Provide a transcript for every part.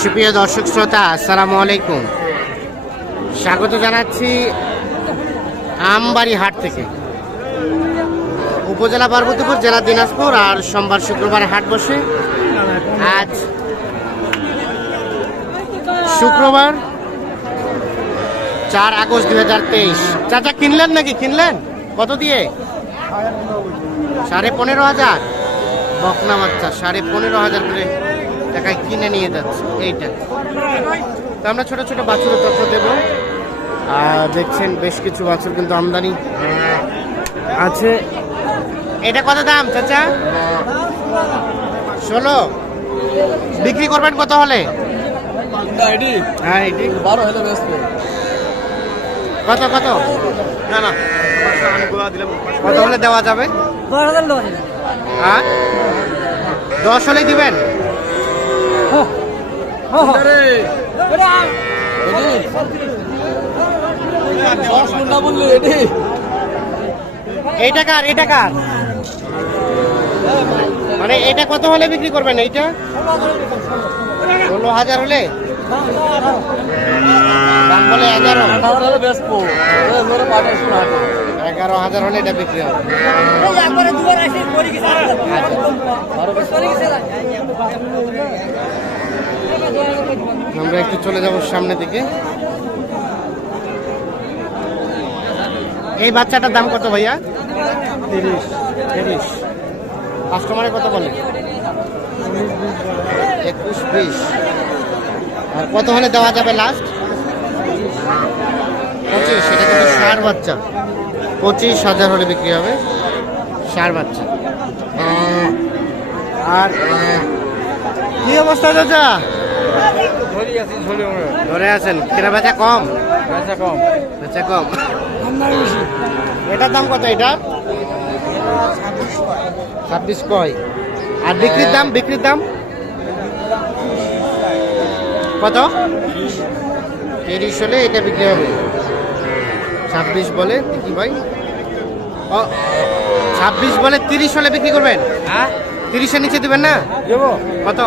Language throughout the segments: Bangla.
সুপ্রিয় দর্শক শ্রোতা, আসসালামু আলাইকুম। স্বাগত জানাচ্ছি আমবাড়ি হাট থেকে। উপজেলা পার্বতীপুর, জেলা দিনাজপুর, আর সোমবার শুক্রবার হাট বসে। আজ শুক্রবার চার আগস্ট দুই হাজার তেইশ। চাচা, কিনলেন নাকি? কিনলেন? কত দিয়ে? সাড়ে পনেরো হাজার। বকনা বাচ্চা, সাড়ে পনেরো হাজার করে। টাকায় কিনে নিয়ে যাচ্ছে এইটা। তো আমরা ছোট ছোট বাছুরের তথ্য দেব। আর দেখছেন বেশ কিছু বাছুর কিন্তু আমদানি আছে। এটা কত দাম চাচা? ষোলো। বিক্রি করবেন কত হলে? হ্যাঁ কত কত? না না। কত হলে দেওয়া যাবে? দশ হ্যাঁ? দশ হলে দিবেন দশ ঘণ্টা বললি এটি এইটা কার এটা কার? মানে এটা কত হলে বিক্রি করবেন এইটা? ষোলো হাজার হলে? বলে এগারো। এগারো হাজার হলে এটা বিক্রি হবে। আমরা একটু চলে যাব সামনের দিকে। এই বাচ্চাটার দাম কত ভাইয়া? তিরিশ তিরিশ। কাস্টমারে কত বলে? একুশ বিশ। আর কত হলে দেওয়া যাবে লাস্ট পঁচিশ সেটা কিন্তু ষাট বাচ্চা। পঁচিশ হাজার হলে বিক্রি হবে। ষাট বাচ্চা। আর কি অবস্থা চাচা? ধরি আছেন। কেনা বেচা কম? পয়সা কম। বেচা কম। এটার দাম কত এটা? ছাব্বিশ কয়। আর বিক্রির দাম বিক্রির দাম? কত? তিরিশ হলে এটা বিক্রি হবে। ছাব্বিশ বলে কি ভাই। ও ছাব্বিশ বলে তিরিশ হলে বিক্রি করবেন? হ্যাঁ? তিরিশের নিচে দিবেন না? দেবো। কত?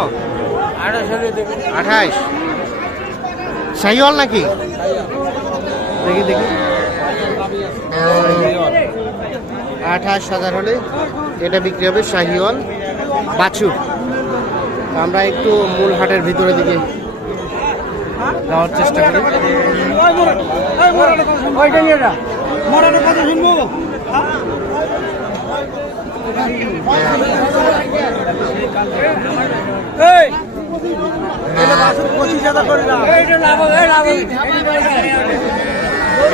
আঠাশ শাহিওয়াল নাকি? দেখি দেখি। আঠাশ হাজার হলে এটা বিক্রি হবে শাহিওয়াল বাছুর। আমরা একটু মূল হাটের ভিতরের দিকে যাওয়ার চেষ্টা করি। ওইটা নিয়ে যা মরাটা কত শুনব এই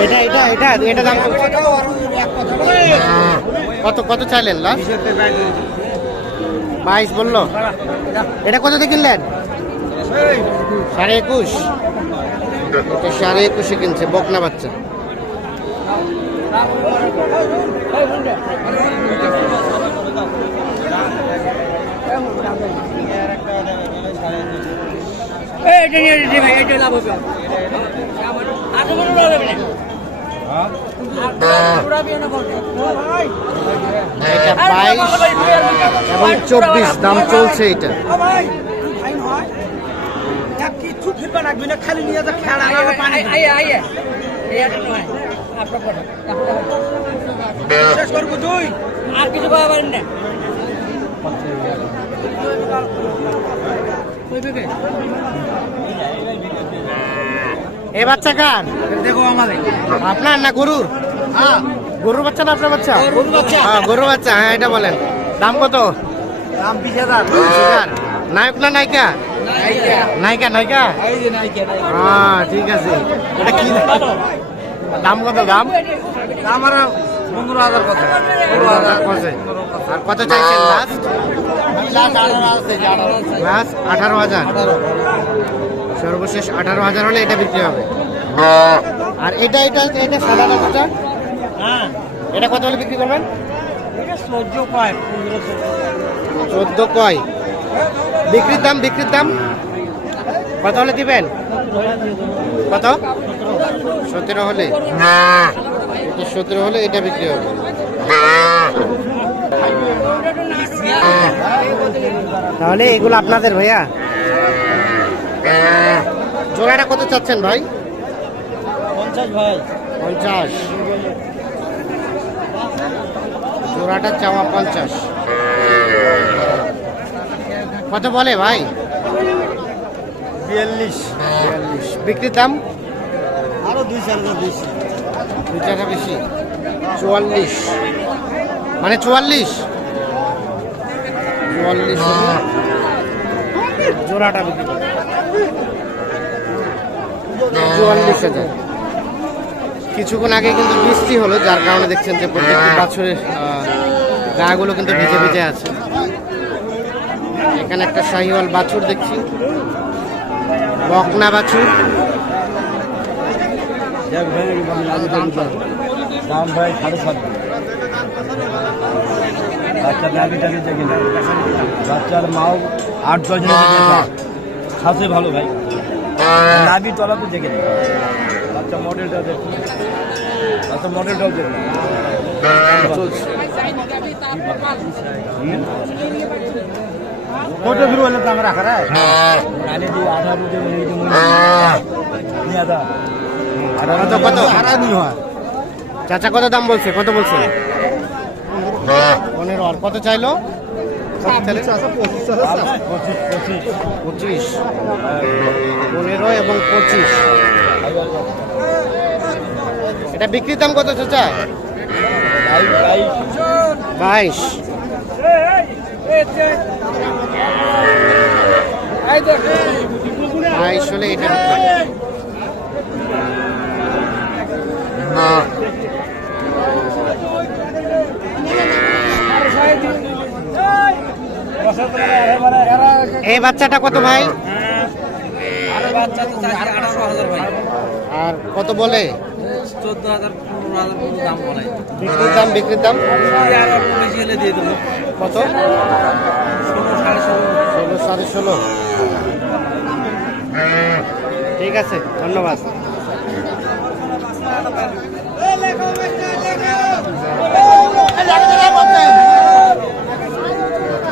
এটা এটা এটা এটা দাম কত? কত চাইলেন বাইশ বলল। এটা কত দিয়ে কিনলেন? সাড়ে একুশ। সাড়ে একুশে কিনছে, বকনা বাচ্চা। এইটা নিয়ে ভাই এইটা লাভ হবে। লাভ হবে না। এবং চব্বিশ দাম চলছে এটা। ফিরবে লাগবে না খালি নিয়ে যা খেলা পানি শেষ করব তুই। আর কিছু না এ বাচ্চা কার? দেখো আমাদের। আপনার না গরুর? হ্যাঁ। গরুর বাচ্চা না আপনার বাচ্চা? গরুর বাচ্চা। হ্যাঁ গরুর বাচ্চা হ্যাঁ এটা বলেন। দাম কত? দাম বিশ হাজার। নায়ক না নায়িকা? নায়িকা। নায়িকা হ্যাঁ ঠিক আছে। এটা কি? দাম কত দাম? আমার পনেরো হাজার কথা পনেরো হাজার। কত? আর কত চাইছেন লাস্ট লাস্ট আঠারো হাজার সর্বশেষ আঠারো হাজার হলে এটা বিক্রি হবে। আর এটা এটা এটা সাদা কাপড়টা হ্যাঁ। এটা কত হলে বিক্রি করবেন? এটা সহ্য চোদ্দ কয়। বিক্রির দাম বিক্রির দাম? কত হলে দিবেন? কত? সতেরো হলে। এটা সতেরো হলে এটা বিক্রি হবে। তাহলে এগুলো আপনাদের ভাইয়া। জোড়াটা কত চাচ্ছেন ভাই? পঞ্চাশ ভাই। পঞ্চাশ। জোড়াটা চাওয়া পঞ্চাশ। কত বলে ভাই? বিয়াল্লিশ। বিয়াল্লিশ। বিক্রির দাম? আরও দুই চার বেশি। দু টাকা বেশি। চুয়াল্লিশ। মানে চুয়াল্লিশ। চুয়াল্লিশ। হলে জোড়াটা বিক্রি করবে। চুয়াল্লিশ হাজার। কিছুক্ষণ আগে কিন্তু বৃষ্টি হলো যার কারণে দেখছেন যে প্রত্যেকটি বাছুরের আহ, গাগুলো কিন্তু ভিজে ভিজে আছে। এখানে একটা শাহিওয়াল বাছুর দেখছি। বকনা বাছুর। দাম ভাই সাড়ে সাত বাচ্চা দেখি না বাচ্চার মাও আট দশ খাসে ভালো ভাই। নাবি তলাতে দেখে না বাচ্চা মডেলটা দেখি। বাচ্চা মডেলটাও দেখি চলছে ফটো ফিরে হলে তো আমরা রাখা রে নালে দিয়ে আধা রুটে নিয়ে যেমন নিয়ে আধা কত কত? সারা দিন হয় চাচা কত দাম বলছে? কত বলছে? পনেরো আর কত চাইলো। পঁচিশ পনেরো এবং পঁচিশ। এটা বিক্রির দাম কত চাচা? বাইশ। বাইশ হলে এটা বিক্রি। এই বাচ্চাটা কত ভাই? আর কত বলে? বিক্রির দাম, বিক্রির কত? ষোলো, সাড়ে ষোলো। ঠিক আছে, ধন্যবাদ।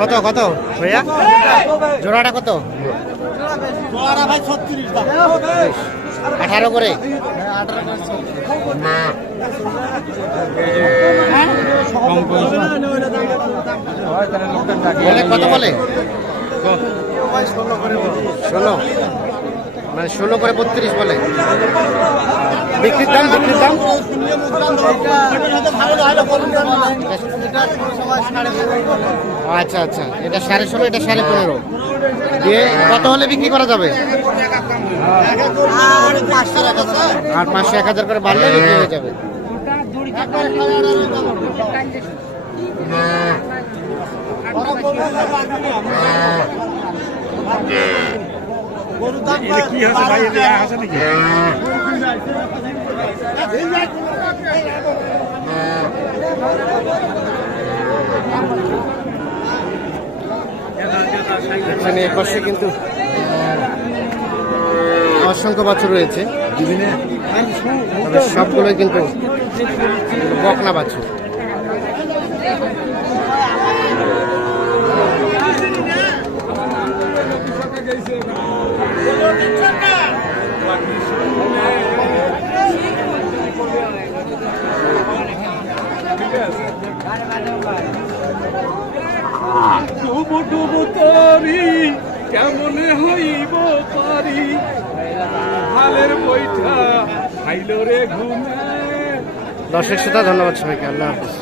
কত কত? ভাইয়া? জোড়াটা কত? আঠারো করে? কত বলে? ষোলো। মানে ষোলো করে বত্রিশ বলে। বিক্রির দাম বিক্রির দাম? আচ্ছা আচ্ছা। এটা সাড়ে ষোলো, এটা সাড়ে পনেরো। দিয়ে কত হলে বিক্রি করা যাবে? আর পাঁচশো, এক হাজার করে বাড়লে বিক্রি হয়ে যাবে। কি হচ্ছে? ভাই আছে নাকি? এখানে এপাশে কিন্তু অসংখ্য বাছুর রয়েছে। সবগুলোই কিন্তু বকনা বাছুর। কেমন হইব পারি হালের বৈঠা খাইল রে ঘুমে দর্শক শ্রোতা ধন্যবাদ সবাইকে। আল্লাহ হাফিজ।